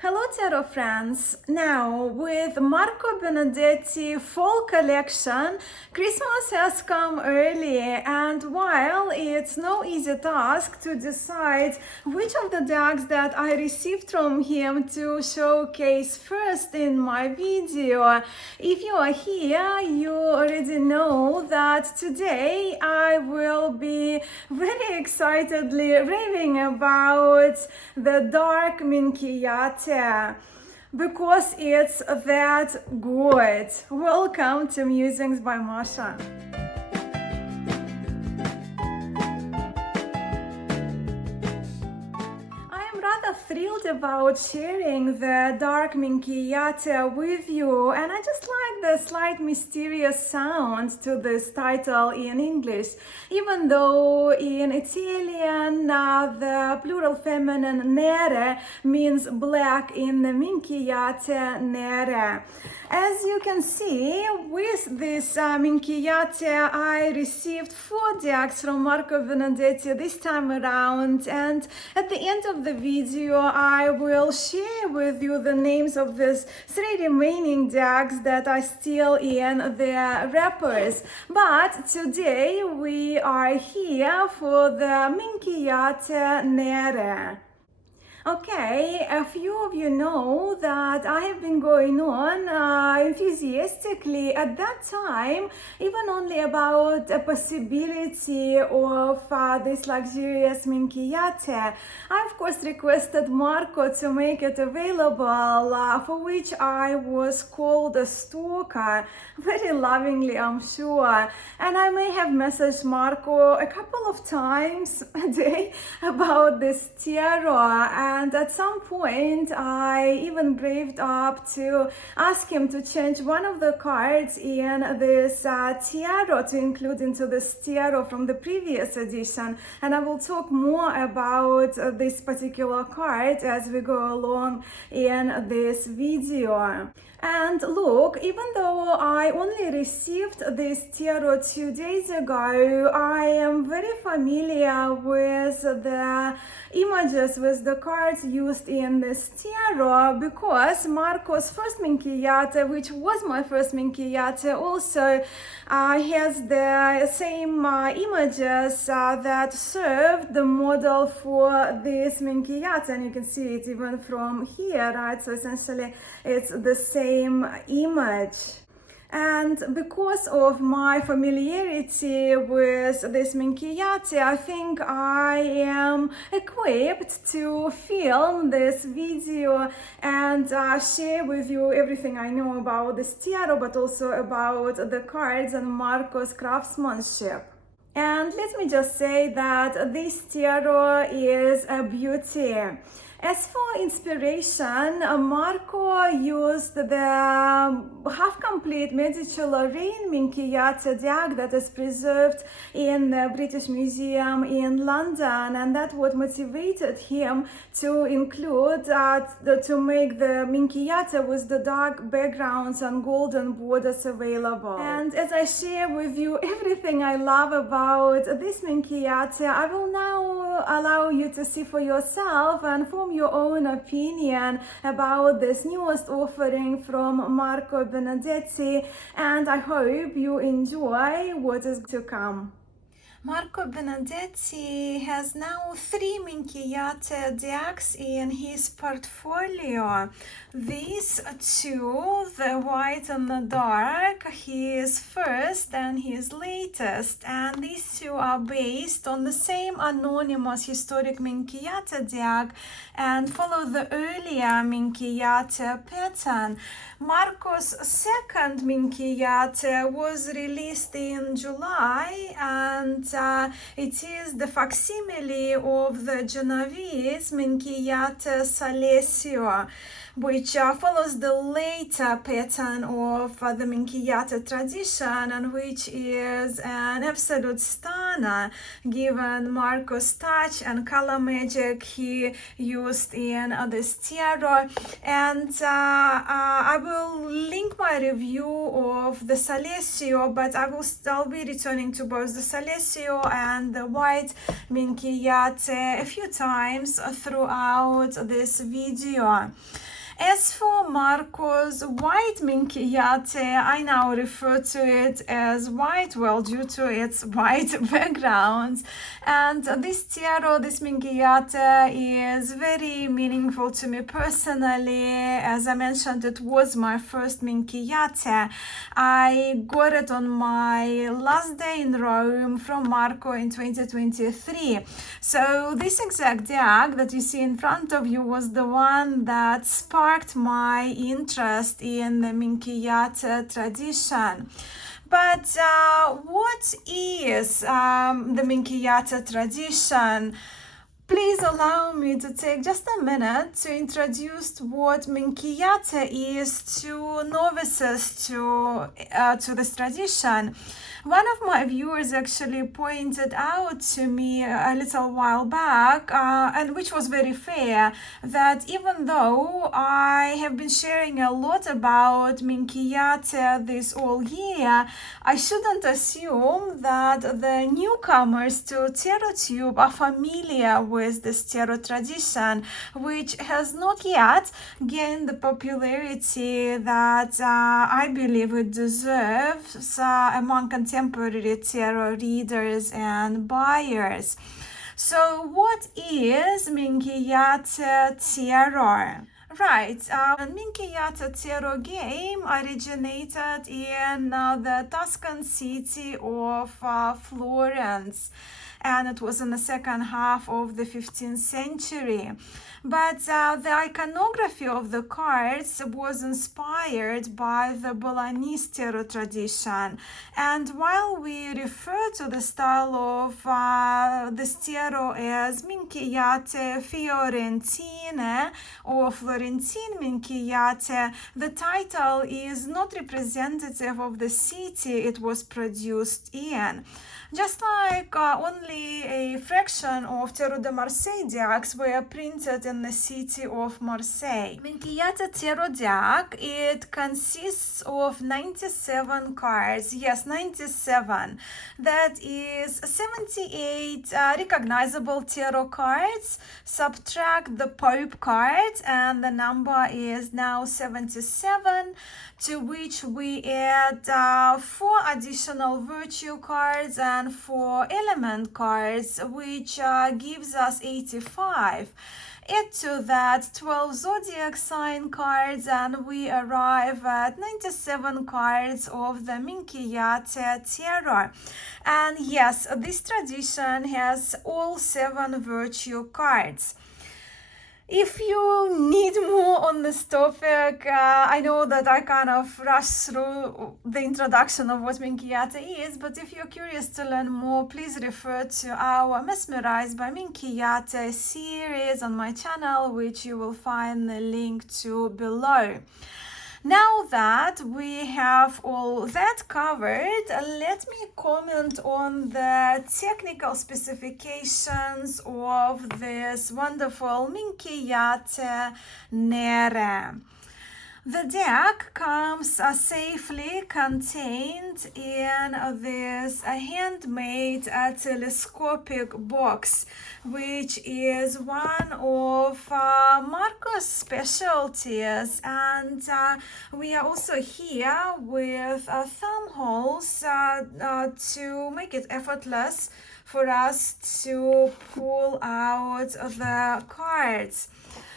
Hello tarot friends! Now with Marco Benedetti fall collection, Christmas has come early, and while it's no easy task to decide which of the decks that I received from him to showcase first in my video, if you are here you already know that today I will be very excitedly raving about the Dark Minchiate because it's that good. Welcome to Musings by Mascha. Thrilled about sharing the Dark Minchiate with you, and I just like the slight mysterious sound to this title in English, even though in Italian the plural feminine Nere means black in the Minchiate Nere. As you can see, with this Minchiate, I received 4 decks from Marco Benedetti this time around, and at the end of the video I will share with you the names of these 3 remaining decks that are still in their wrappers. But today we are here for the Minchiate Nere. Okay, a few of you know that I have been going on enthusiastically at that time, even only about a possibility of this luxurious Minchiate. I of course requested Marco to make it available, for which I was called a stalker, very lovingly I'm sure, and I may have messaged Marco a couple of times a day about this tarot. And at some point, I even braved up to ask him to change one of the cards in this tarot to include into this tarot from the previous edition. And I will talk more about this particular card as we go along in this video. And look, even though I only received this tarot 2 days ago, I am very familiar with the images, with the cards used in this tarot, because Marco's first Minchiate, which was my first Minchiate, also has the same images that served the model for this Minchiate, and you can see it even from here, right? So essentially it's the same image. And because of my familiarity with this Minchiate, I think I am equipped to film this video and share with you everything I know about this tarot, but also about the cards and Marco's craftsmanship. And let me just say that this tarot is a beauty. As for inspiration, Marco used the half-complete Mediterranean Minchiate deck that is preserved in the British Museum in London, and that's what motivated him to include, to make the Minchiate with the dark backgrounds and golden borders available. And as I share with you everything I love about this Minchiate, I will now allow you to see for yourself and form your own opinion about this newest offering from Marco Benedetti, and I hope you enjoy what is to come. Marco Benedetti has now 3 Minchiate decks in his portfolio. These 2, the white and the dark, his first and his latest, and these 2 are based on the same anonymous historic Minchiate deck and follow the earlier Minchiate pattern. Marco's second Minchiate was released in July, and it is the facsimile of the Genovese Minchiate Salesio, which follows the later pattern of the Minchiate tradition, and which is an absolute stunner given Marco's touch and color magic he used in this tarot. And I will link my review of the Salesio, but I'll be returning to both the Salesio and the white Minchiate a few times throughout this video. As for Marco's white Minchiate, I now refer to it as white, well, due to its white background. And this tarot, this Minchiate, is very meaningful to me personally. As I mentioned, it was my first Minchiate. I got it on my last day in Rome from Marco in 2023. So this exact deck that you see in front of you was the one that sparked my interest in the Minchiate tradition. But what is the Minchiate tradition? Please allow me to take just a minute to introduce what Minchiate is to novices to this tradition. One of my viewers actually pointed out to me a little while back, and which was very fair, that even though I have been sharing a lot about Minchiate this whole year, I shouldn't assume that the newcomers to TarotTube are familiar with this tarot tradition, which has not yet gained the popularity that I believe it deserves among contemporary tarot readers and buyers. So what is Minchiate Tarot? Right, Minchiate Tarot game originated in the Tuscan city of Florence, and it was in the second half of the 15th century. But the iconography of the cards was inspired by the Bolognese tarot tradition. And while we refer to the style of this tarot as Minchiate Fiorentine or Florentine Minchiate, the title is not representative of the city it was produced in. Just like only a fraction of Tarot de Marseille decks were printed in the city of Marseille. Minchiate Tarot deck, it consists of 97 cards. Yes, 97. That is 78 recognizable tarot cards. Subtract the Pope card and the number is now 77, to which we add 4 additional virtue cards and 4 element cards, which gives us 85. Add to that 12 Zodiac sign cards and we arrive at 97 cards of the Minchiate Tarot. And yes, this tradition has all 7 virtue cards. If you need more on this topic, I know that I kind of rushed through the introduction of what Minchiate is, but if you're curious to learn more, please refer to our Mesmerized by Minchiate series on my channel, which you will find the link to below. Now that we have all that covered, let me comment on the technical specifications of this wonderful Minchiate Nere. The deck comes safely contained in this handmade telescopic box, which is one of Marco's specialties, and we are also here with thumb holes to make it effortless for us to pull out the cards.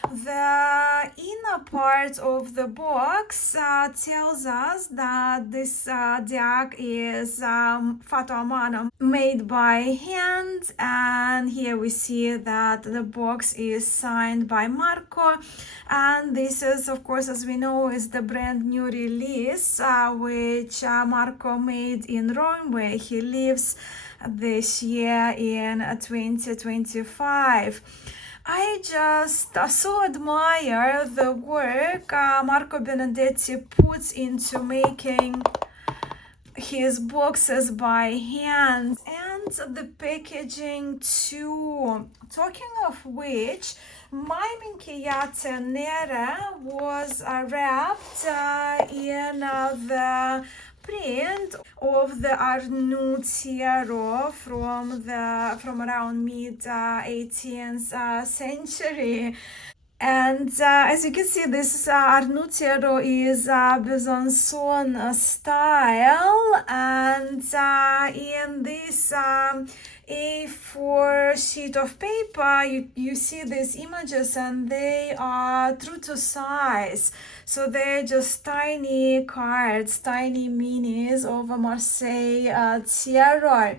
The inner part of the box tells us that this deck is Fata Mano made by hand, and here we see that the box is signed by Marco, and this is, of course, as we know, is the brand new release which Marco made in Rome, where he lives this year in 2025. I just so admire the work Marco Benedetti puts into making his boxes by hand, and the packaging too. Talking of which, my Minchiate Nere was wrapped in the print of the Art Nouveau tarot from around mid 18th century. And as you can see, this Arnaud tarot is Besançon style, and in this A4 sheet of paper, you see these images, and they are true to size. So they're just tiny cards, tiny minis of a Marseille tarot.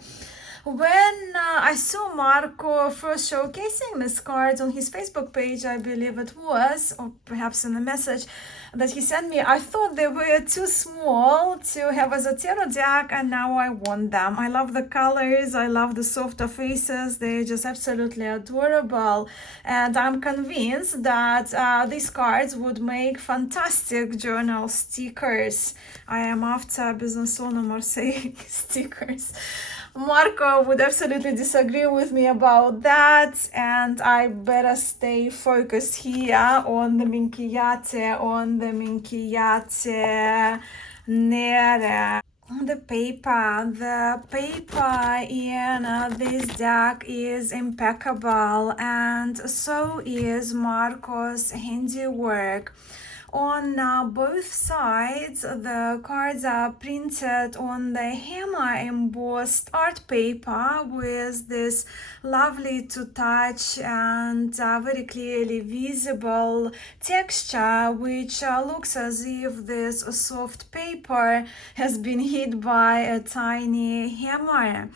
When I saw Marco first showcasing this card on his Facebook page, I believe it was, or perhaps in the message that he sent me, I thought they were too small to have as a tarot deck, and now I want them. I love the colors, I love the softer faces, they're just absolutely adorable, and I'm convinced that these cards would make fantastic journal stickers. I am after Besançon and Marseille stickers. Marco would absolutely disagree with me about that, and I better stay focused here on the Minchiate, Nere. The paper in this deck is impeccable, and so is Marco's handiwork. On both sides, the cards are printed on the hammer embossed art paper with this lovely to touch and very clearly visible texture, which looks as if this soft paper has been hit by a tiny hammer.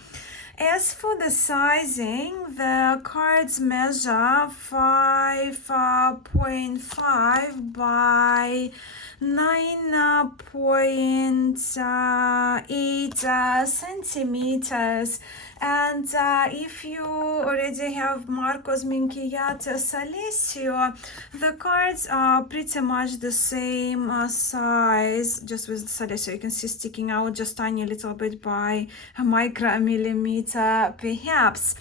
As for the sizing, the cards measure 5.5 by 9.8 centimeters. And if you already have Marco's Minchiate Salesio, the cards are pretty much the same size, just with Salesio you can see sticking out just tiny little bit by a micromillimeter perhaps.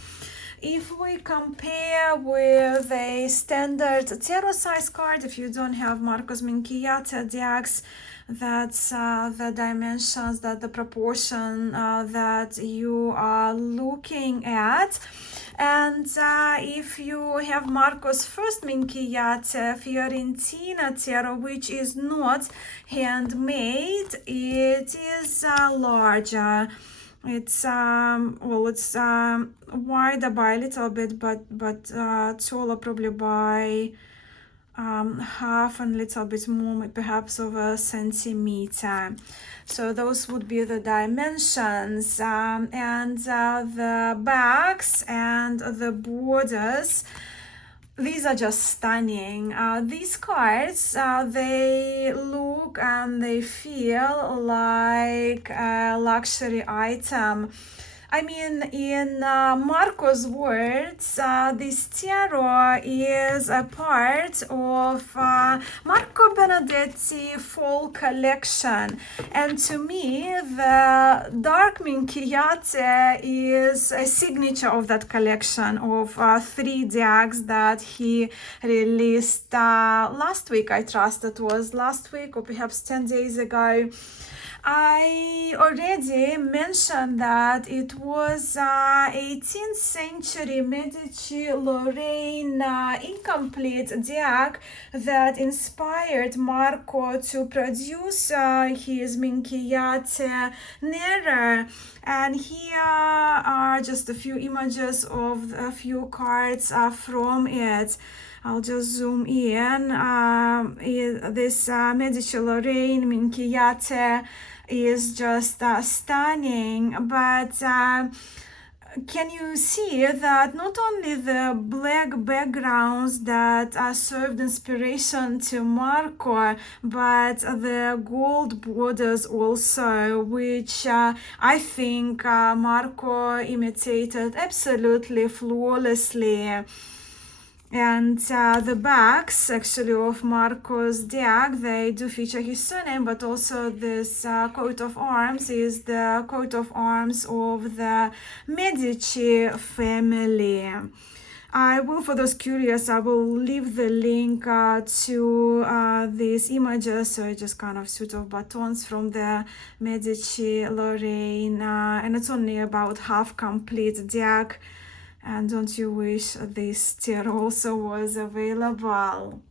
If we compare with a standard tarot size card, if you don't have Marco's Minchiate decks, that's the dimensions, that the proportion that you are looking at. And if you have Marco's first Minchiate Fiorentina tarot, which is not handmade, it is larger. It's it's wider by a little bit, but taller probably by half and a little bit more, perhaps of a centimeter. So those would be the dimensions, and the backs and the borders. These are just stunning. These cards, they look and they feel like a luxury item. I mean, in Marco's words, this tarot is a part of Marco Benedetti fall collection. And to me, the Dark Minchiate is a signature of that collection of 3 decks that he released last week. I trust it was last week or perhaps 10 days ago. I already mentioned that it was 18th century Medici Lorraine incomplete deck that inspired Marco to produce his Minchiate Nere. And here are just a few images of a few cards from it. I'll just zoom in. This Medici Lorraine Minchiate is just stunning, but can you see that not only the black backgrounds that served inspiration to Marco, but the gold borders also, which I think Marco imitated absolutely flawlessly. And the backs actually of Marco's deck, they do feature his surname, but also this coat of arms is the coat of arms of the Medici family. I will, for those curious, I will leave the link to these images. So it's just kind of suit of batons from the Medici Lorraine, and it's only about half complete deck. And don't you wish this tier also was available?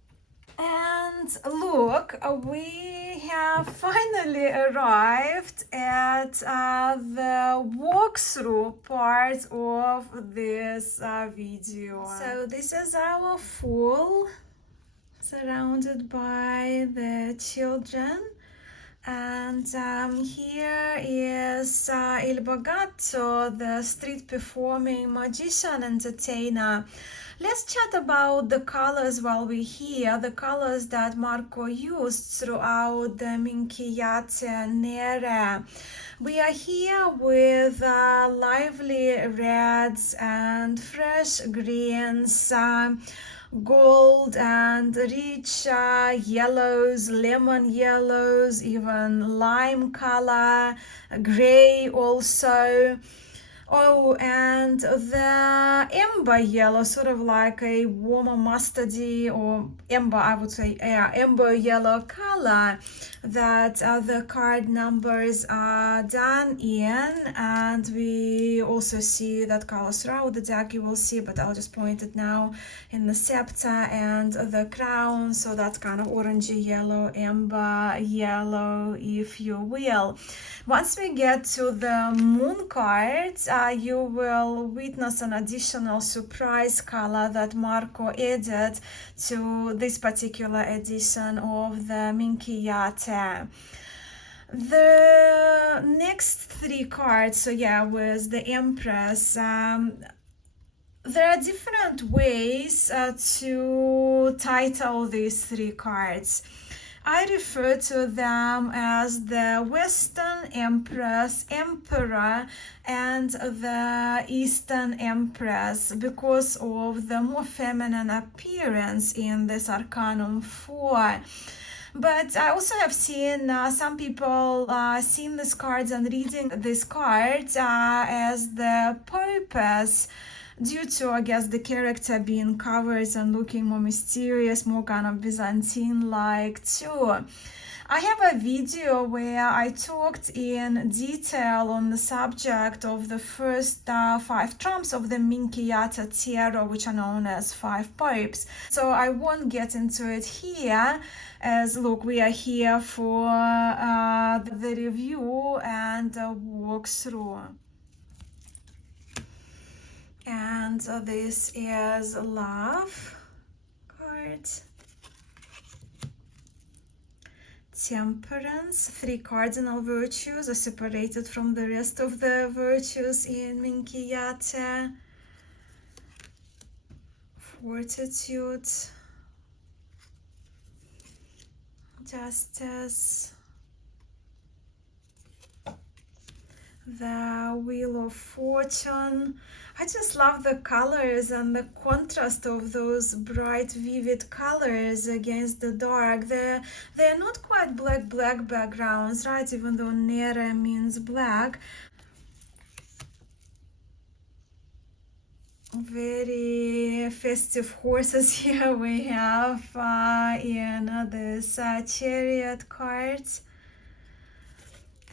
And look, we have finally arrived at the walkthrough part of this video. So this is our fool, surrounded by the children. And here is Il Bogato, the street performing magician entertainer. Let's chat about the colors while we're here, the colors that Marco used throughout the Minchiate Nere. We are here with lively reds and fresh greens, gold and rich yellows, lemon yellows, even lime color, gray also. Oh, and the amber yellow, sort of like a warmer mustardy or amber, I would say, amber yellow color that the card numbers are done in. And we also see that color throughout the deck, you will see, but I'll just point it now in the scepter and the crown. So that kind of orangey yellow, amber yellow, if you will. Once we get to the moon cards, you will witness an additional surprise color that Marco added to this particular edition of the Minchiate. The next three cards, so yeah, with the Empress, there are different ways to title these three cards. I refer to them as the Western Empress, Emperor, and the Eastern Empress because of the more feminine appearance in this Arcanum 4. But I also have seen some people seeing these cards and reading these cards as the Popes, due to, I guess, the character being covered and looking more mysterious, more kind of Byzantine-like too. I have a video where I talked in detail on the subject of the first 5 trumps of the Minchiate Tarot, which are known as 5 popes. So I won't get into it here, as look, we are here for the review and walkthrough. And this is love card, temperance. 3 cardinal virtues are separated from the rest of the virtues in Minchiate. Fortitude, justice, the Wheel of Fortune. I just love the colors and the contrast of those bright, vivid colors against the dark. They're not quite black backgrounds, right? Even though Nere means black. Very festive horses here we have in this chariot cards.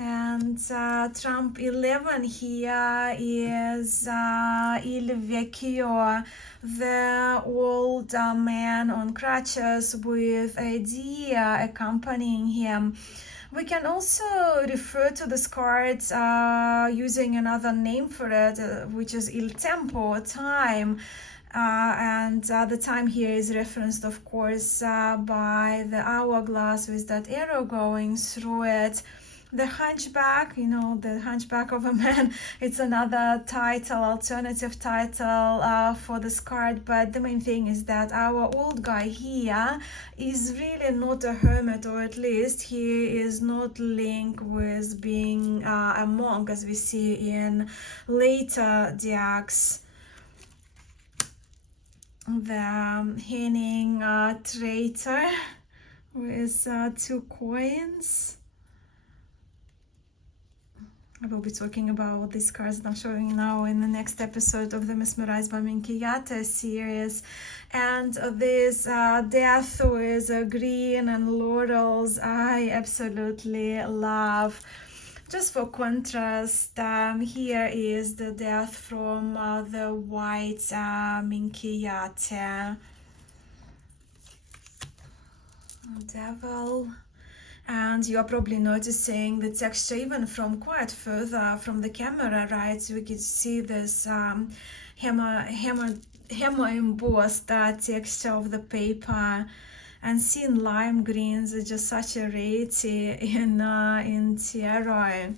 And trump 11 here is Il Vecchio, the old man on crutches with a deer accompanying him. We can also refer to this card using another name for it, which is Il Tempo, time. And the time here is referenced, of course, by the hourglass with that arrow going through it. The Hunchback, you know, the Hunchback of a Man, it's another title, alternative title for this card, but the main thing is that our old guy here is really not a hermit, or at least he is not linked with being a monk, as we see in later decks. The Henning Traitor with 2 coins. I will be talking about these cards that I'm showing you now in the next episode of the Mesmerized by Minchiate series. And this death with green and laurels, I absolutely love. Just for contrast, here is the death from the white Minchiate. Devil. And you are probably noticing the texture even from quite further from the camera, right? So we can see this hammer embossed texture of the paper. And seeing lime greens is just such a rarity in tarot.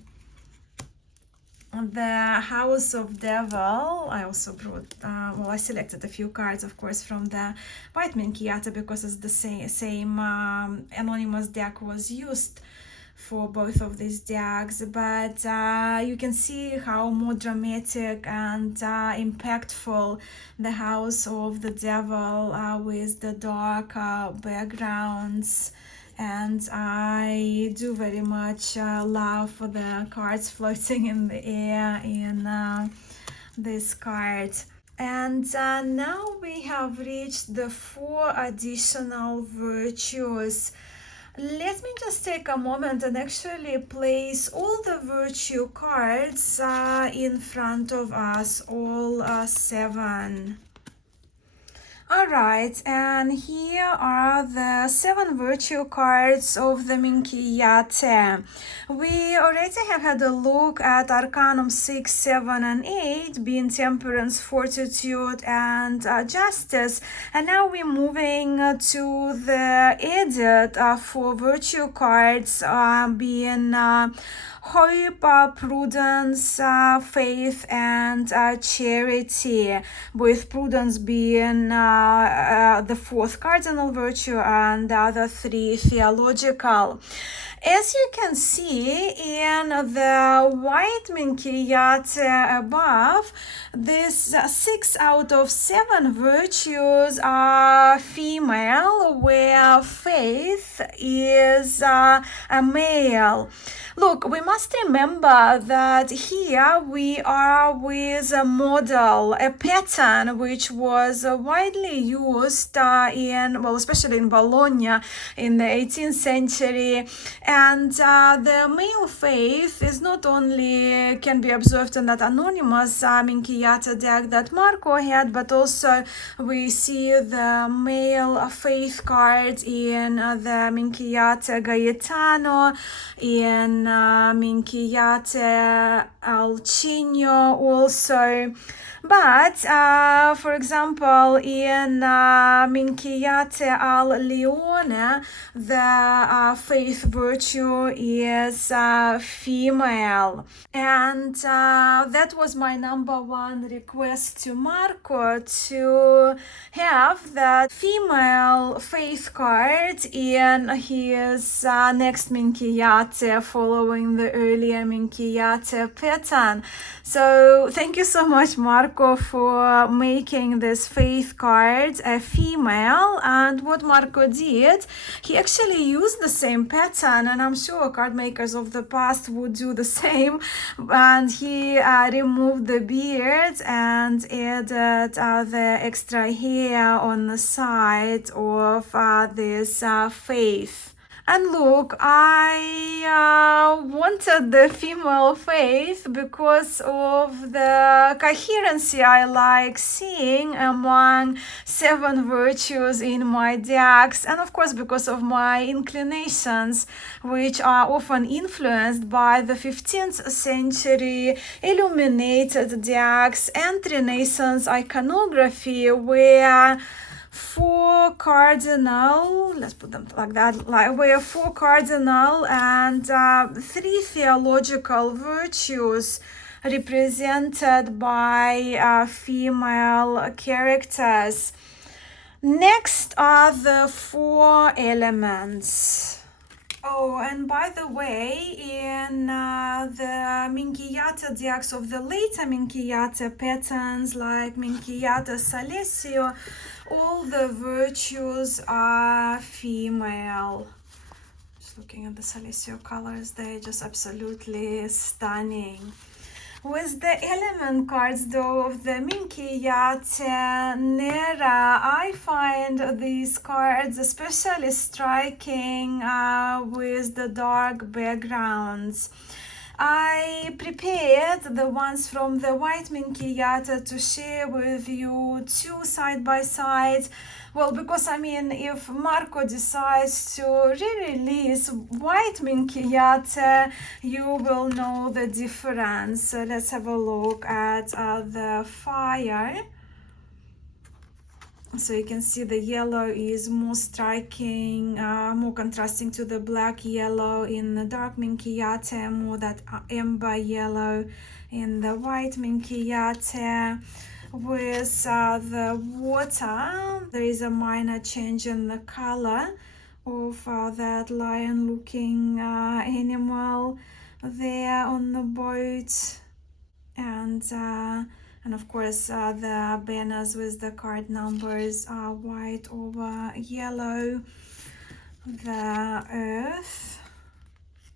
The House of Devil, I also brought, I selected a few cards, of course, from the White Minchiate because it's the same anonymous deck was used for both of these decks, but you can see how more dramatic and impactful the House of the Devil with the dark backgrounds. And I do very much love for the cards floating in the air in this card. And now we have reached the 4 additional virtues. Let me just take a moment and actually place all the virtue cards in front of us, all 7. Alright, and here are the 7 virtue cards of the Minchiate. We already have had a look at Arcanum 6, 7, and 8, being Temperance, Fortitude, and Justice. And now we're moving to the edit for virtue cards, being Hope, Prudence, Faith, and Charity, with Prudence being the 4th cardinal virtue and the other 3 theological. As you can see in the White Minchiate above, this 6 out of 7 virtues are female, where Faith is a male. Look, we must remember that here we are with a model, a pattern which was widely used especially in Bologna in the 18th century. And the male faith is not only can be observed in that anonymous Minchiate deck that Marco had, but also we see the male faith card in the Minchiate Gaetano, in Minchiate Alcino also. But, for example, in Minchiate al Leone, the faith virtue is female. And that was my number 1 request to Marco, to have that female faith card in his next Minchiate, following the earlier Minchiate pattern. So thank you so much, Marco, for making this faith card a female. And what Marco did, he actually used the same pattern, and I'm sure card makers of the past would do the same. And he removed the beard and added the extra hair on the side of this faith. And look, I wanted the female faith because of the coherency I like seeing among 7 virtues in my decks, and of course because of my inclinations, which are often influenced by the 15th century illuminated decks and Renaissance iconography, where 4 cardinal, let's put them like that, where 4 cardinal and 3 theological virtues represented by female characters. Next are the 4 elements. Oh, and by the way, in the Minchiate decks of the later Minchiate patterns, like Minchiate Salesio, all the virtues are female. Just looking at the Salesio colors, they're just absolutely stunning. With the element cards, though, of the Minchiate Nere, I find these cards especially striking with the dark backgrounds. I prepared the ones from the White Minchiate to share with you two side by side. Well, because I mean, if Marco decides to re-release White Minchiate, you will know the difference. So let's have a look at the fire. So you can see the yellow is more striking, more contrasting to the black yellow in the Dark Minchiate, more that amber yellow in the White Minchiate. With the water, there is a minor change in the color of that lion-looking animal there on the boat. And of course the banners with the card numbers are white over yellow. The earth,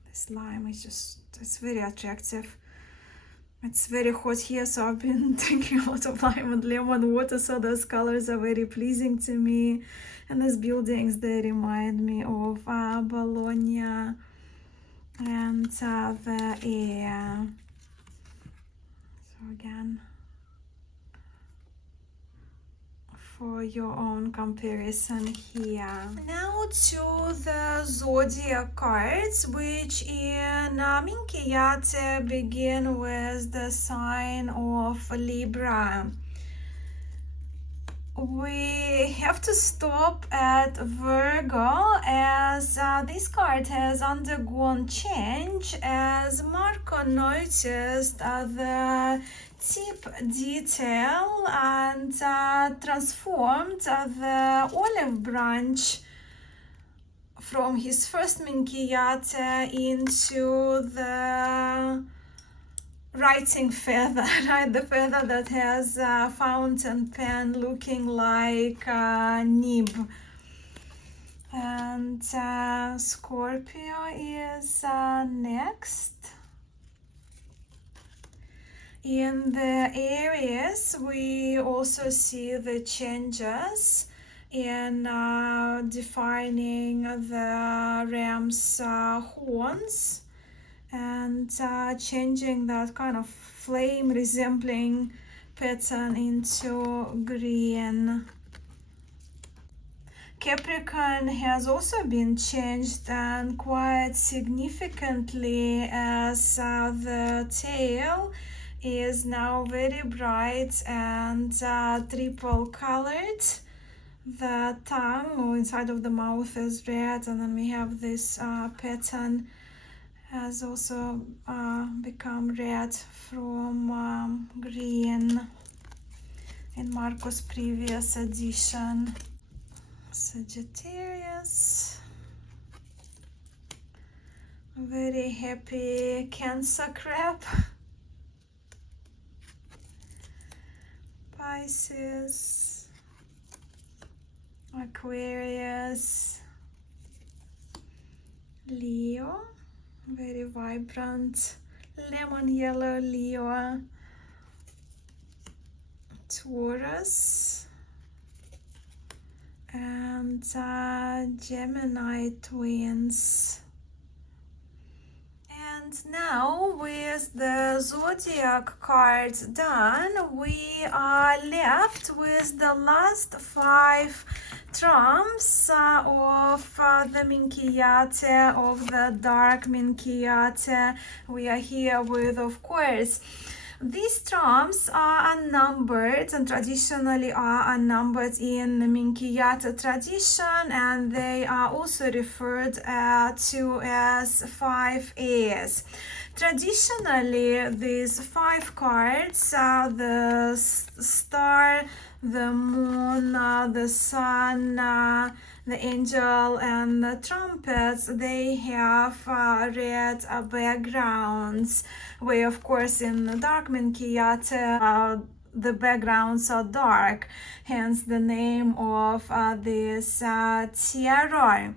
this lime is just, it's very attractive. It's very hot here, so I've been drinking a lot of lime and lemon water, so those colors are very pleasing to me. And these buildings, they remind me of Bologna. And the air. So again, for your own comparison here. Now to the Zodiac cards, which in Minchiate begin with the sign of Libra. We have to stop at Virgo, as this card has undergone change, as Marco noticed the tip detail and transformed the olive branch from his first Minchiate into the writing feather, right? The feather that has a fountain pen looking like a nib. And Scorpio is next. In the Aries, we also see the changes in defining the ram's horns and changing that kind of flame resembling pattern into green. Capricorn has also been changed, and quite significantly, as the tail is now very bright and triple colored. The tongue or inside of the mouth is red, and then we have this pattern has also become red from green in Marco's previous edition. Sagittarius, very happy Cancer crab. Pisces, Aquarius, Leo, very vibrant lemon yellow Leo, Taurus, and Gemini twins. And now, with the Zodiac cards done, we are left with the last 5 trumps of the Minchiate, of the Dark Minchiate. We are here with, of course, these trumps are unnumbered and traditionally are unnumbered in the Minchiate tradition, and they are also referred to as 5 airs. Traditionally, these 5 cards are the star, the moon, the sun, the angel, and the trumpets. They have red backgrounds, where of course in the Dark Minchiate the backgrounds are dark, hence the name of this tarot.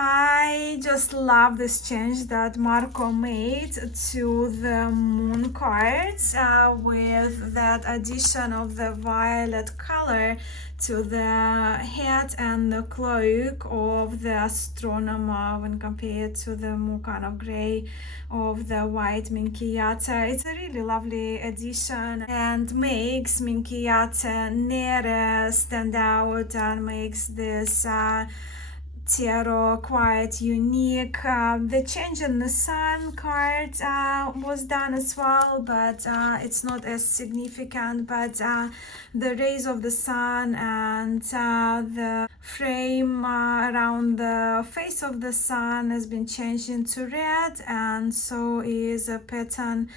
I just love this change that Marco made to the moon cards with that addition of the violet color to the hat and the cloak of the astronomer when compared to the more kind of gray of the white Minchiate. It's a really lovely addition and makes Minchiate Nere stand out and makes this tarot quite unique. The change in the sun card was done as well, but it's not as significant. But the rays of the sun and the frame around the face of the sun has been changed into red, and so is a pattern,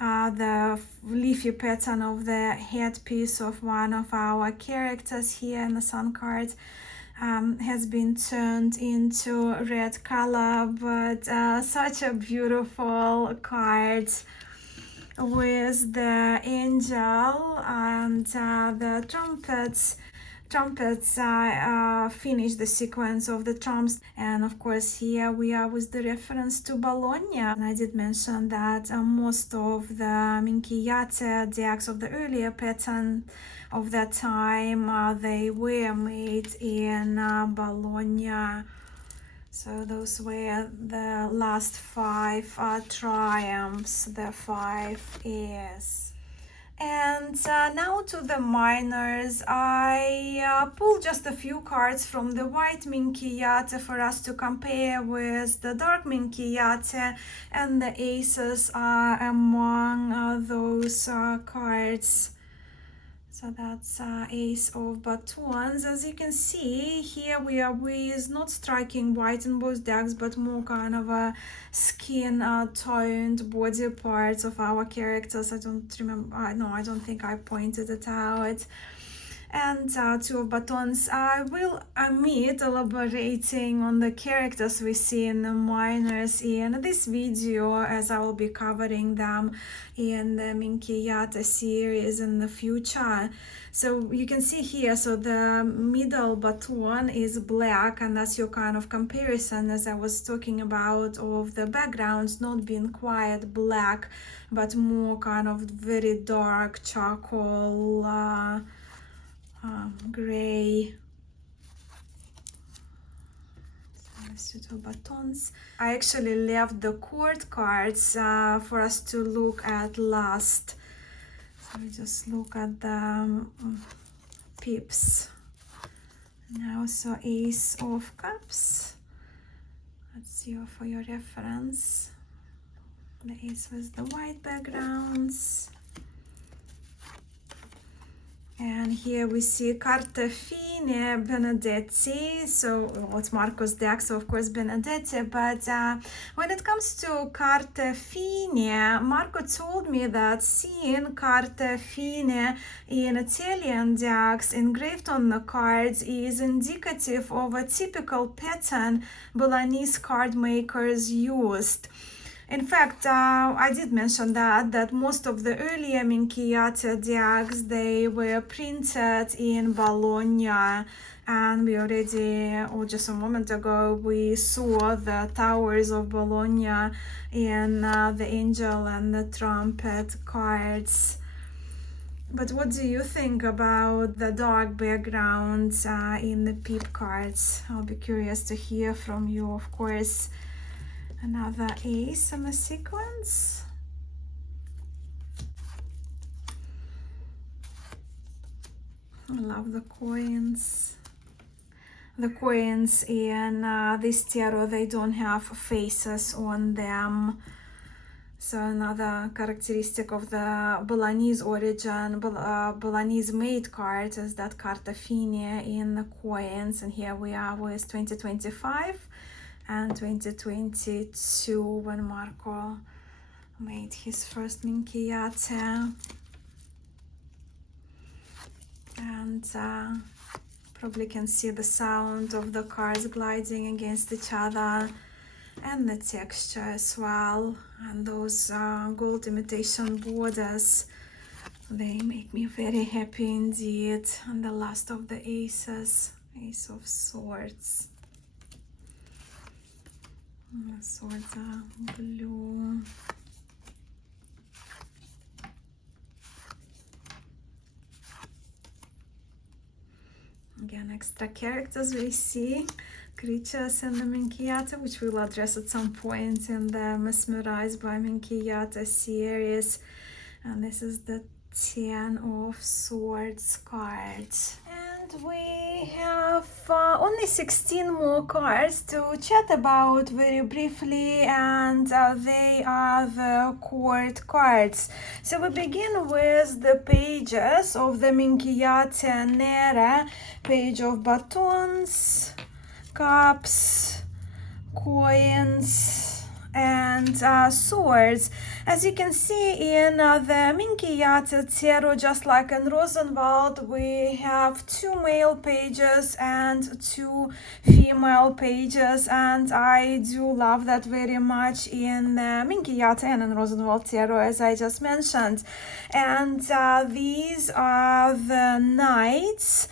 the leafy pattern of the headpiece of one of our characters here in the sun card. Has been turned into red color, but such a beautiful card with the angel and the trumpets finish the sequence of the trumps. And of course here we are with the reference to Bologna, and I did mention that most of the Minchiate decks of the earlier pattern of that time they were made in Bologna. So those were the last 5 triumphs, the 5 A's. And now to the minors. I pulled just a few cards from the white Minchiate for us to compare with the dark Minchiate, and the aces are among those cards. So that's Ace of Batons. As you can see, here we are with not striking white in both decks, but more kind of a skin toned body parts of our characters. I don't remember, no, I don't think I pointed it out. And Two of Batons. I will omit elaborating on the characters we see in the minors in this video, as I will be covering them in the Minchiate series in the future. So you can see here, so the middle baton is black, and that's your kind of comparison, as I was talking about, of the backgrounds not being quite black, but more kind of very dark charcoal gray. Two buttons. I actually left the court cards for us to look at last. So we just look at the pips. Now, so Ace of Cups. Let's see for your reference. The ace with the white backgrounds. And here we see Carte Fine, Benedetti. So well, it's Marco's deck, so of course Benedetti. But when it comes to Carte Fine, Marco told me that seeing Carte Fine in Italian decks engraved on the cards is indicative of a typical pattern Bolognese card makers used. In fact, I did mention that most of the earlier Minchiate decks, they were printed in Bologna, and we already, or just a moment ago, we saw the towers of Bologna in the angel and the trumpet cards. But what do you think about the dark backgrounds in the pip cards? I'll be curious to hear from you, of course. Another ace in the sequence. I love the coins. The coins in this tarot, they don't have faces on them. So another characteristic of the Bolognese origin, Bolognese made card, is that Carte Fine in the coins. And here we are with 2025. And 2022, when Marco made his first Minchiate. And probably can see the sound of the cards gliding against each other, and the texture as well. And those gold imitation borders, they make me very happy indeed. And the last of the aces, Ace of Swords. The swords are blue. Again, extra characters we see, creatures in the Minchiate, which we'll address at some point in the Mesmerized by Minchiate series. And this is the 10 of Swords card. And we have only 16 more cards to chat about very briefly, and they are the court cards. So we begin with the pages of the Minchiate Nere, page of batons, cups, coins, and swords. As you can see in the Minchiate Tarot, just like in Rosenwald, we have 2 male pages and 2 female pages, and I do love that very much in Minchiate and in Rosenwald Tarot, as I just mentioned. And these are the knights.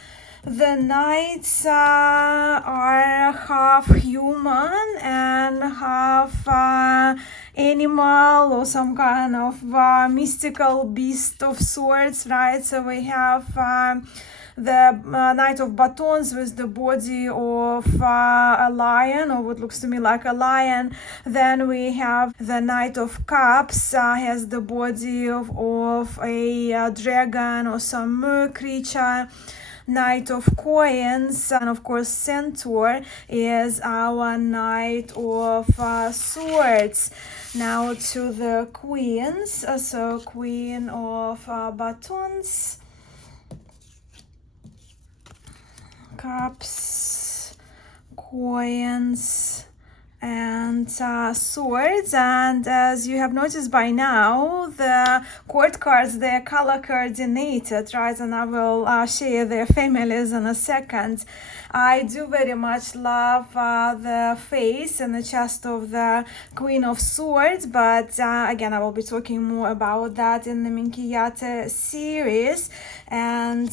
The knights are half human and half animal or some kind of mystical beast of sorts, right? So we have the Knight of Batons with the body of a lion, or what looks to me like a lion. Then we have the Knight of Cups, has the body of a dragon or some mer creature. Knight of Coins, and of course Centaur is our Knight of Swords. Now to the queens, so Queen of Batons, Cups, Coins, and swords. And as you have noticed by now, the court cards, they're color coordinated, right? And I will share their families in a second. I do very much love the face and the chest of the Queen of Swords, but again, I will be talking more about that in the Minchiate series. And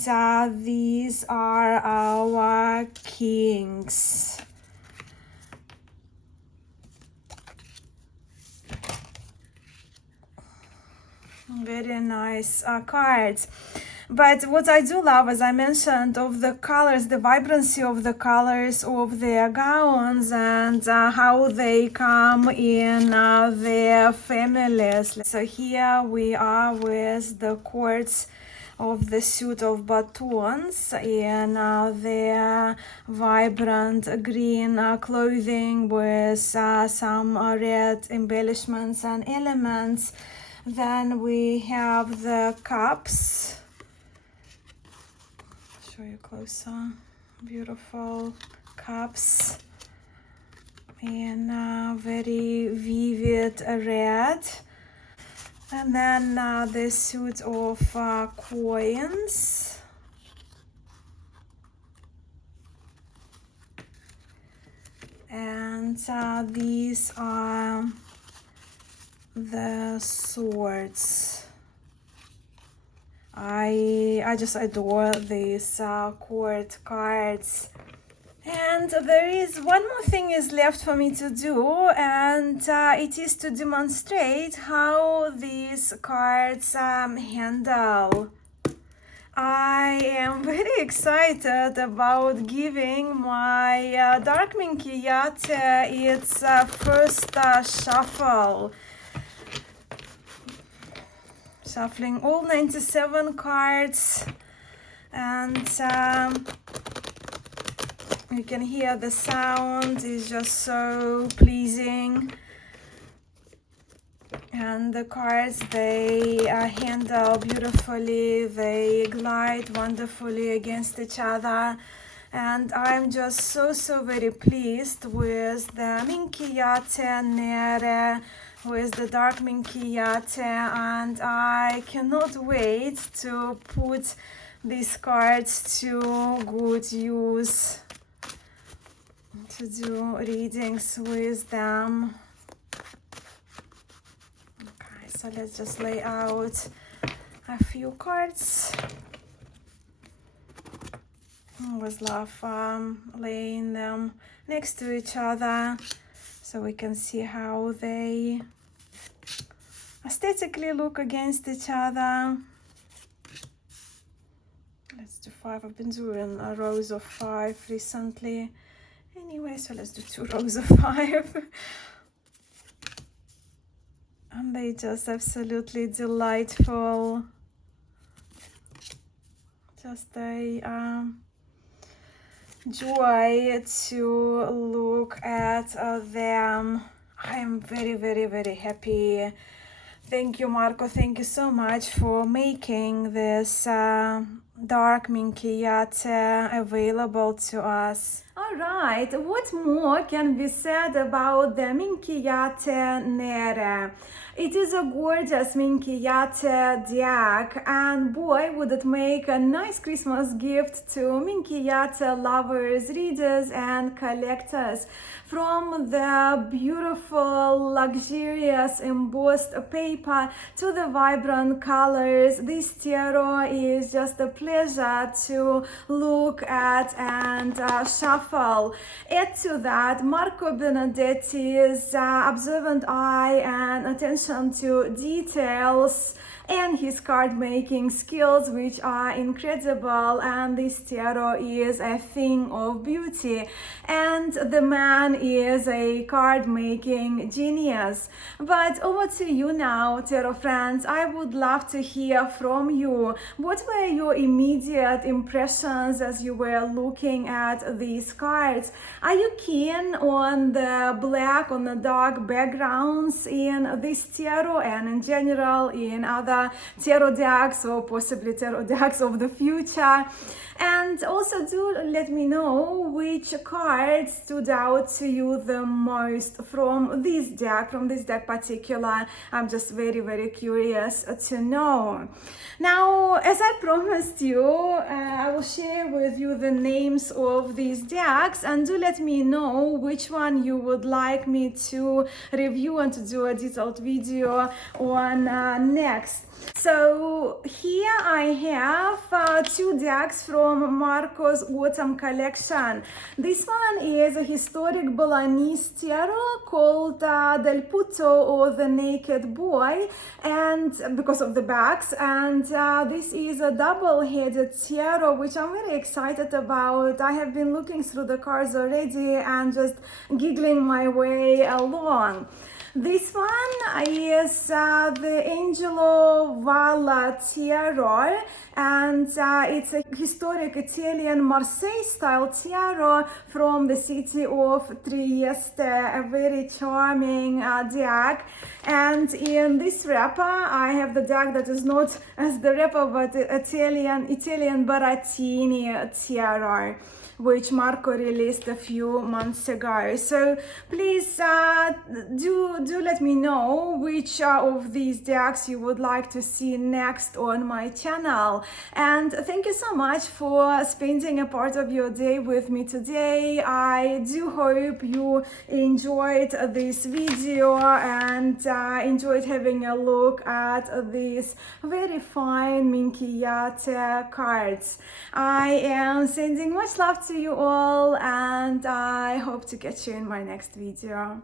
these are our kings. Very nice cards. But what I do love, as I mentioned, of the colors, the vibrancy of the colors of their gowns, and how they come in their families. So here we are with the courts of the suit of batons in their vibrant green clothing with some red embellishments and elements. Then we have the cups. Show you closer. Beautiful cups in very vivid red. And then the suit of coins. And these are the swords. I just adore these court cards. And there is one more thing is left for me to do, and it is to demonstrate how these cards handle. I am very excited about giving my Dark Minchiate its first shuffle. Shuffling all 97 cards, and you can hear the sound is just so pleasing. And the cards, they handle beautifully, they glide wonderfully against each other. And I'm just so very pleased with the Minchiate Nere, with the Dark Minchiate, and I cannot wait to put these cards to good use, to do readings with them. Okay, so let's just lay out a few cards. I always love laying them next to each other, so we can see how they aesthetically look against each other. Let's do 5. I've been doing rows of 5 recently. Anyway, so let's do 2 rows of 5. And they just absolutely delightful. Just a joy to look at them. I am very, very, very happy. Thank you, Marco. Thank you so much for making this Dark Minchiate available to us. Alright, what more can be said about the Minchiate Nere? It is a gorgeous Minchiate deck, and boy, would it make a nice Christmas gift to Minchiate lovers, readers and collectors. From the beautiful, luxurious embossed paper to the vibrant colors, this tarot is just a pleasure to look at and shuffle. Add to that Marco Benedetti's observant eye and attention to details and his card making skills, which are incredible, and this tarot is a thing of beauty, and the man is a card making genius. But over to you now, tarot friends. I would love to hear from you. What were your immediate impressions as you were looking at these cards? Are you keen on the black, on the dark backgrounds in this tarot and in general in other tarot decks, or possibly tarot decks of the future? And also do let me know which cards stood out to you the most from this deck particular. I'm just very, very curious to know. Now, as I promised you, I will share with you the names of these decks, and do let me know which one you would like me to review and to do a detailed video on next. So here I have 2 decks from Marco's autumn collection. This one is a historic Bolognese tarot called Del Puto, or the Naked Boy, and because of the backs, and this is a double-headed tarot, which I'm very excited about. I have been looking through the cards already and just giggling my way along. This one is the Angelo Valla Tarot, and it's a historic Italian Marseille-style tarot from the city of Trieste, a very charming deck. And in this wrapper, I have the deck that is not as the wrapper, but Italian Barattini Tarot, which Marco released a few months ago. So please do let me know which of these decks you would like to see next on my channel. And thank you so much for spending a part of your day with me today. I do hope you enjoyed this video and enjoyed having a look at these very fine Minchiate cards. I am sending much love to you all, and I hope to catch you in my next video.